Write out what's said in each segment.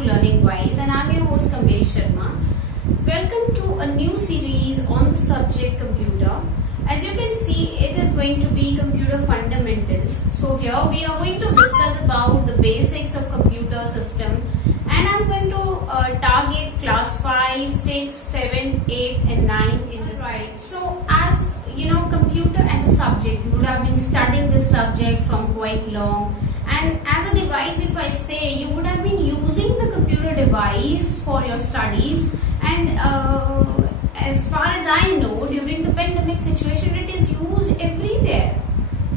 to Learning Wise, and I'm your host Kamlesh Sharma. Welcome to a new series on the subject computer. As you can see, it is going to be computer fundamentals. So here we are going to discuss about the basics of computer system, and I'm going to target class 5, 6, 7, 8 and 9 in this. Right. So as you know, computer as a subject, you would have been studying this subject from quite long. And as a device, if I say, you would have been using the computer device for your studies, and as far as I know, during the pandemic situation, it is used everywhere.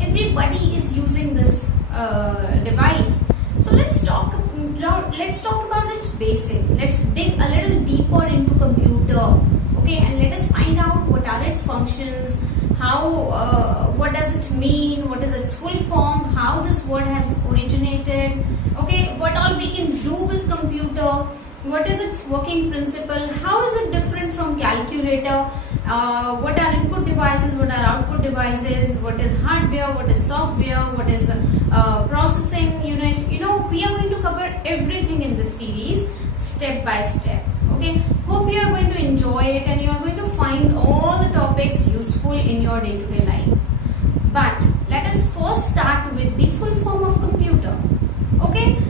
Everybody is using this device. So let's talk about its basic. Let's dig a little deeper into computer, okay, and let us find out what are its functions, what does it mean, what is its full form, how this word has originated, okay, what all we can do with computer, what is its working principle, how is it different from calculator, what are input devices, what are output devices, what is hardware, what is software, what is processing unit. You know, we are going to cover everything in this series step by step. Okay, hope you are going to enjoy it and you are going to find all the topics useful in your day-to-day life. But let us first start with the full form of computer. Okay, computer.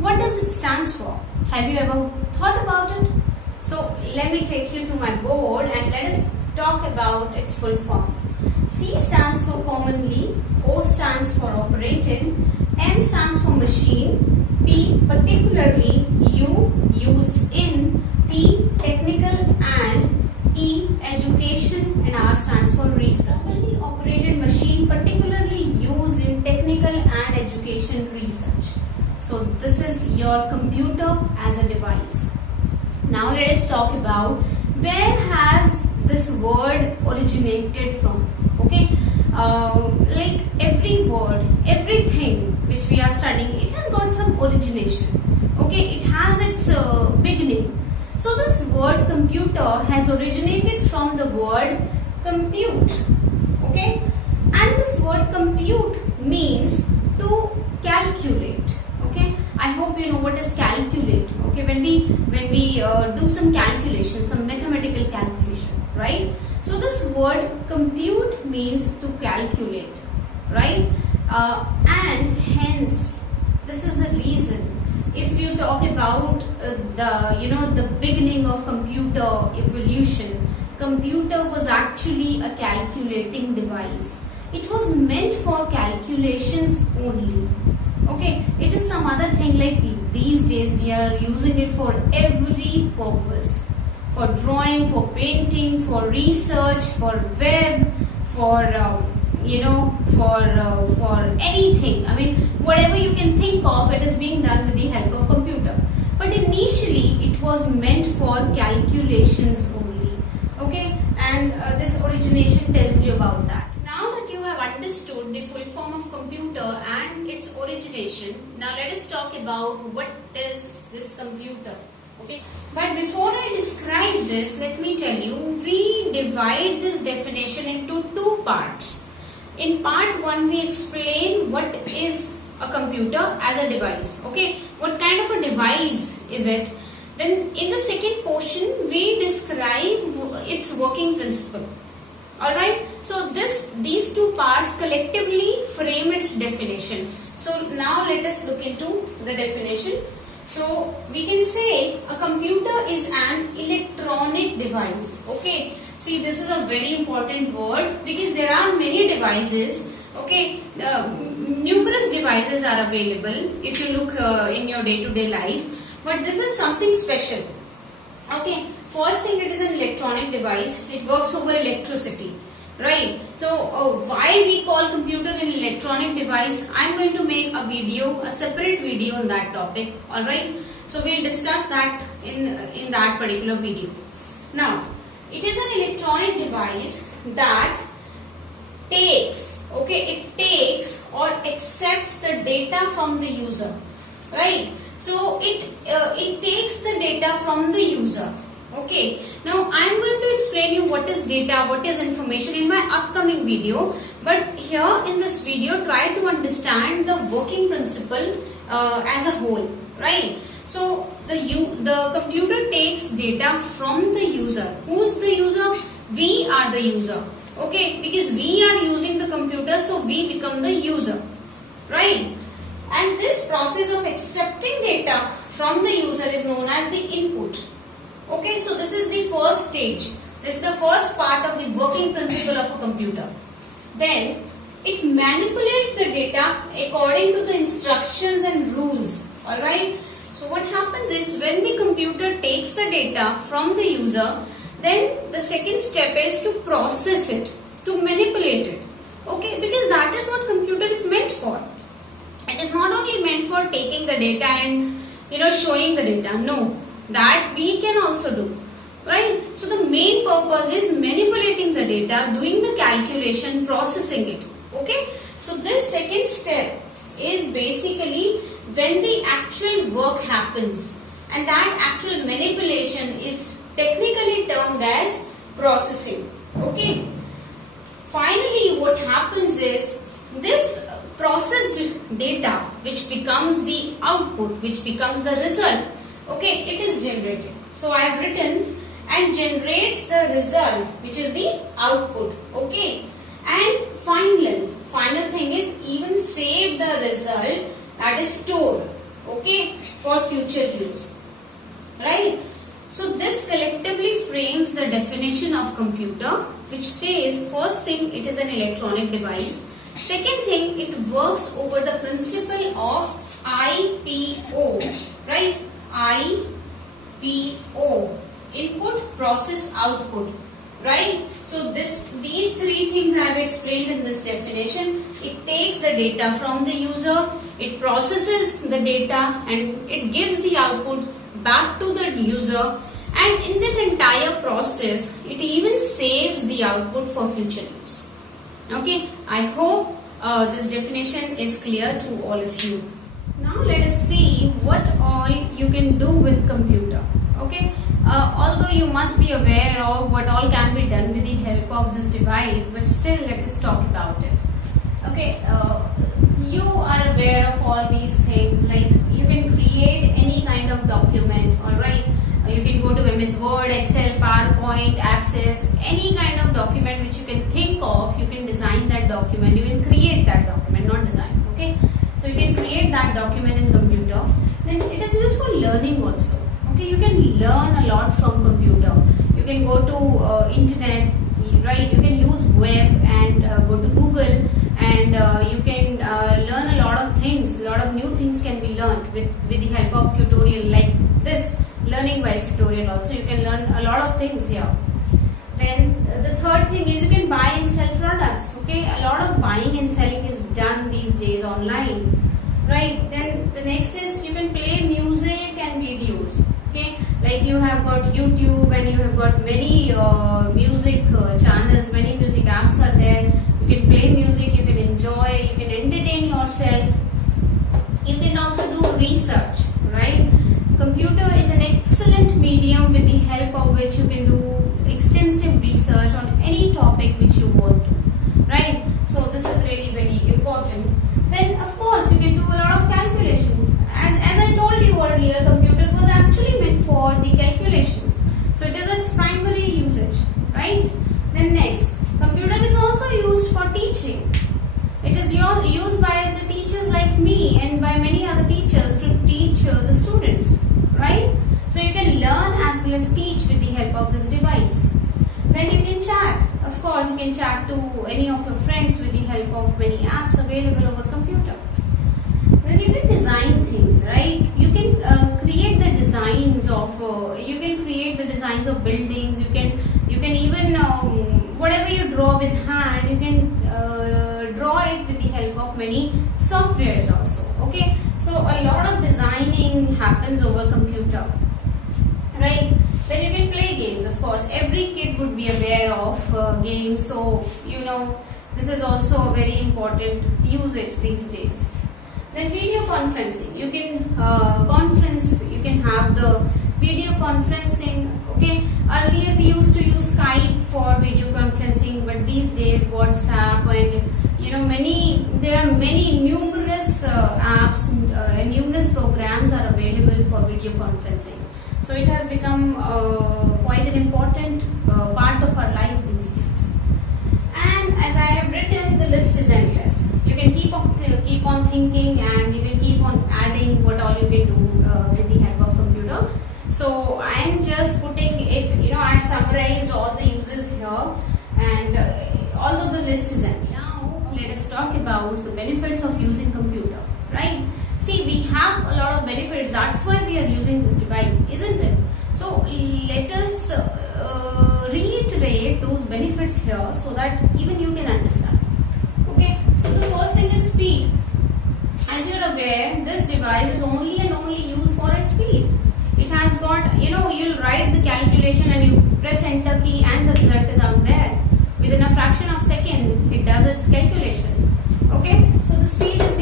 What does it stand for? Have you ever thought about it? So let me take you to my board and let us talk about its full form. C stands for commonly, O stands for operated, M stands for machine, P particularly, U used in, T technical, and E education, and R stands for research. Commonly operated machine particularly used in technical and education research. So this is your computer as a device. Now let us talk about where has this word originated from. Okay, like every word, everything which we are studying, it has got some origination. Okay, it has its beginning. So this word computer has originated from the word compute. Okay, and this word compute means to calculate. Okay, I hope you know what is calculate. Okay, when we do some calculation, some mathematical calculation, right? So this word compute means to calculate, right? And hence this is the reason. If you talk about the beginning of computer evolution, computer was actually a calculating device. It was meant for calculations only. Okay, it is some other thing like these days we are using it for every purpose. For drawing, for painting, for research, for web, for for anything. I mean, whatever you can think of, it is being done with the help of computer. But initially, it was meant for calculations only. Okay, and this origination tells you about that. Now that you have understood the full form of computer and its origination, now let us talk about what is this computer. Okay, but before I describe this, let me tell you, we divide this definition into two parts. In part 1, we explain what is a computer as a device. Okay, what kind of a device is it? Then in the second portion, we describe its working principle. Alright, so these two parts collectively frame its definition. So now let us look into the definition. So we can say a computer is an electronic device. Okay, see, this is a very important word because there are many devices. Okay, numerous devices are available if you look in your day-to-day life, but this is something special. Okay, first thing, it is an electronic device. It works over electricity, right? So why we call computer an electronic device, I am going to make a separate video on that topic. Alright, so we will discuss that in that particular video. Now, it is an electronic device that takes or accepts the data from the user, right? So it takes the data from the user. Okay, now I am going to explain you what is data, what is information in my upcoming video, But here in this video, try to understand the working principle as a whole, right? So the computer takes data from the user. Who's the user? We are the user. Okay, because we are using the computer, so we become the user, right? And this process of accepting data from the user is known as the input. Okay, so this is the first stage. This is the first part of the working principle of a computer. Then it manipulates the data according to the instructions and rules. Alright. So what happens is, when the computer takes the data from the user, then the second step is to process it, to manipulate it. Okay, because that is what computer is meant for. It is not only meant for taking the data and showing the data. No, that we can also do. Right? So the main purpose is manipulating the data, doing the calculation, processing it. Okay? So this second step is basically when the actual work happens, and that actual manipulation is technically termed as processing. Okay? Finally, what happens is, this processed data, which becomes the output, which becomes the result, okay, it is generated. So I have written and generates the result, which is the output. Okay, and final thing is even save the result, that is stored, okay, for future use, right? So this collectively frames the definition of computer, which says, first thing, it is an electronic device. Second thing, it works over the principle of IPO, right? IPO. Input, process, output, right? So these three things I have explained in this definition. It takes the data from the user, it processes the data, and it gives the output back to the user, and in this entire process it even saves the output for future use. Okay, I hope this definition is clear to all of you. Now let us see what all you can do with computer. Okay, although you must be aware of what all can be done with the help of this device, but still let us talk about it. Okay, you are aware of all these things, like you can create any kind of document, alright? You can go to MS Word, Excel, PowerPoint, Access, any kind of document which you can think of, you can design that document, you can create that document, not design, okay? So you can create that document in computer. Then it is used for learning also. Okay, you can learn a lot from computer. You can go to internet, right? You can use web and go to Google, and you can learn a lot of things. A lot of new things can be learned with the help of tutorial like this learning wise tutorial. Also, you can learn a lot of things here. Then the third thing is, you can buy and sell products. Okay, a lot of buying and selling is done these days online, right? Then the next is, you can play music and videos. Okay, like you have got YouTube, and you have got many music channels, many music apps are there. You can play music, you can enjoy, you can entertain yourself. You can also do research, right? Computer is an excellent medium with the help of which you can do extensive research on any topic which you want to, right? So this is really very important. Then of course you can do a lot of calculation. As I told you earlier, computer was actually meant for the calculations. So it is its primary usage, right? Then next, computer is also used for teaching. It is used by the teachers like me and by many other teachers to teach the students, right? So you can learn as well as teach with the help of this device. Then you can chat. Of course, you can chat to any of your friends with the help of many apps available over computer. Then you can design things, right? You can create the designs of buildings. You can even whatever you draw with hand, you can draw it with the help of many softwares also. Okay, so a lot of designing happens over computer, right? Then you can play games. Of course, every kid would be aware of games, so this is also a very important usage these days. Then video conferencing. You can conference. You can have the video conferencing. Okay. Earlier we used to use Skype for video conferencing, but these days WhatsApp and there are many numerous apps and numerous programs are available for video conferencing. So it has become quite an important part of our life these days. And as I have written, the list is endless. You can keep on thinking, and you can keep on adding what all you can do with the help of computer. So I am just putting it, I have summarized all the uses here, and although the list is endless. Now let us talk about the benefits of using computer, right? See, we have a lot of benefits. That's why we are using this device, isn't it? So let us reiterate those benefits here so that even you can understand. Okay, so the first thing is speed. As you are aware, this device is only and only used for its speed. It has got, you'll write the calculation and you press enter key and the result is out there. Within a fraction of a second, it does its calculation. Okay, so the speed is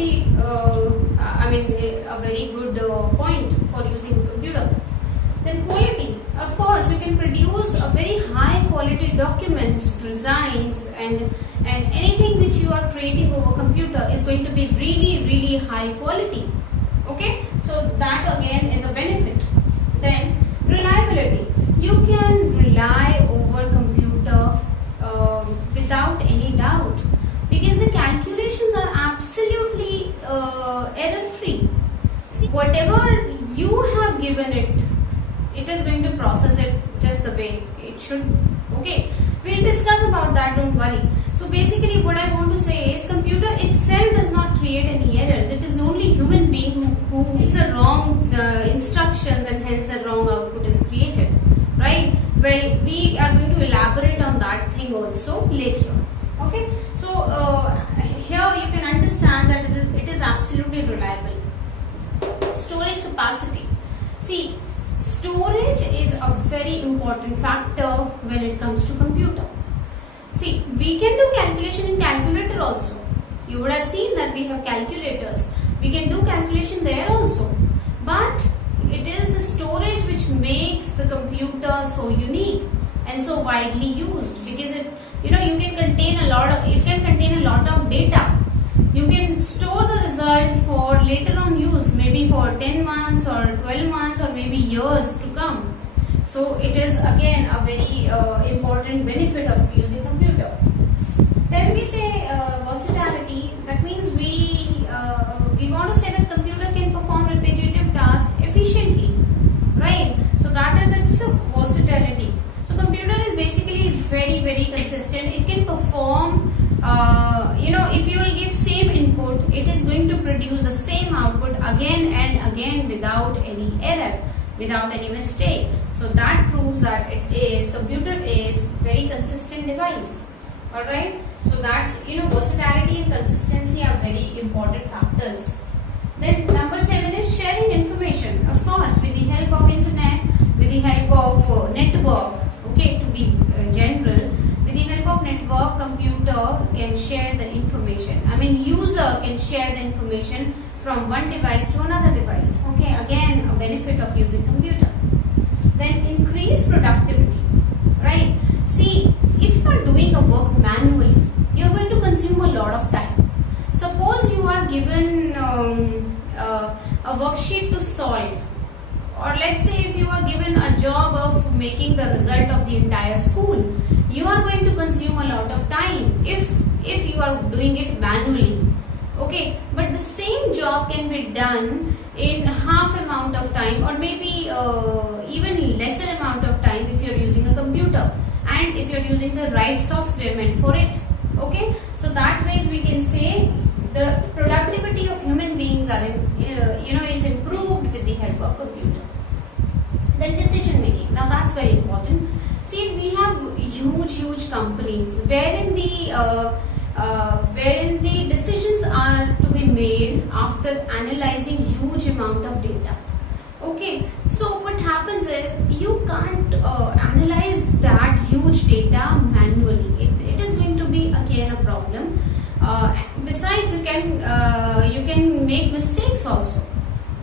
a very good point for using a computer. Then quality. Of course, you can produce a very high quality documents, designs, and anything which you are creating over computer is going to be really, really high quality. Okay, so that again is a benefit. Then reliability. You can rely over computer without any doubt, because the calculations are absolutely error free. See, whatever you have given it, it is going to process it just the way it should. Okay, we'll discuss about that, don't worry. So basically what I want to say is computer itself does not create any errors. It is only human being who gives the wrong instructions, and hence the wrong output is created, right? Well, we are going to elaborate on that thing also later on. Okay, so here you can understand that it is absolutely reliable. Storage capacity. See, storage is a very important factor when it comes to computer. See, we can do calculation in calculator also. You would have seen that we have calculators. We can do calculation there also. But it is the storage which makes the computer so unique and so widely used, because it can contain a lot of data. You can store the result for later on use, maybe for 10 months or 12 months or maybe years to come. So it is again a very important benefit of using computer. Then we say versatility. That means we want to say that computer can perform repetitive tasks efficiently, right? So that is its versatility. So computer is basically very, very consistent. It can perform, if you will give same input, it is going to produce the same output again and again without any error, without any mistake. So that proves that computer is very consistent device. Alright, so that's, versatility and consistency are very important factors. Then number 7 is sharing information. Of course, with the help of internet, with the help of network, okay, to be general, with the help of network, computer can share the information. User can share the information from one device to another device. Okay, again, a benefit of using computer. Then increase productivity, right? See, if you are doing a work manually, you are going to consume a lot of time. Suppose you are given a worksheet to solve, or let's say if you are given a job of making the result of the entire school, you are going to consume a lot of time if you are doing it manually. Okay, but the same job can be done in half amount of time, or maybe even lesser amount of time if you are using a computer, and if you are using the right software meant for it. Okay, so that ways we can say the productivity of human beings are is improved with the help of computer. Then decision making. Now that's very important. See, we have huge companies wherein the decisions are to be made after analyzing huge amount of data. Okay, so what happens is you can't analyze that huge data manually. It is going to be again a problem. Besides, you can make mistakes also.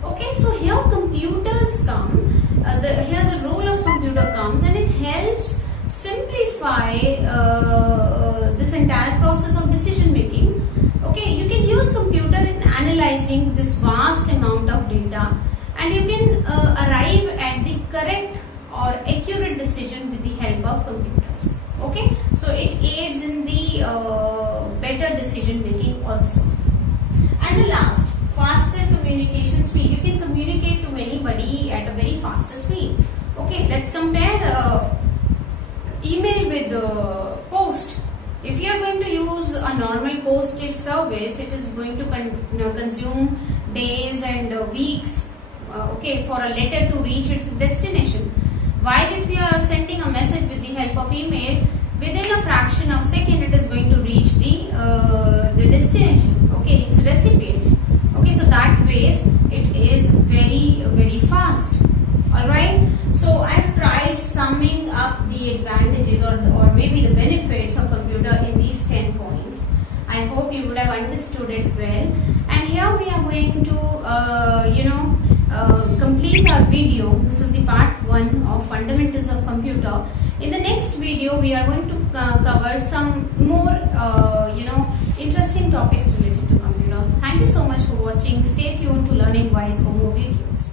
Okay, so here computers come. Here the role of computer comes, and it helps simplify this entire process of decision making Okay, you can use computer in analyzing this vast amount of data, and you can arrive at the correct or accurate decision with the help of computers. Okay, so it aids in the better decision making also. And the last, faster communication speed. You can communicate to anybody at a very faster speed. Okay, let's compare email with post. If you are going to use a normal postage service, it is going to consume days and weeks, okay, for a letter to reach its destination. While if you are sending a message with the help of email, within a fraction of second it is going to reach the destination, okay, its recipient. Okay, so that ways it is very fast. Alright, so I've tried summing up the advantages or maybe the benefits of computer in these 10 points. I hope you would have understood it well. And here we are going to complete our video. This is the part 1 of fundamentals of computer. In the next video we are going to cover some more interesting topics related to computer. Thank you so much for watching. Stay tuned to Learning Wise for more videos.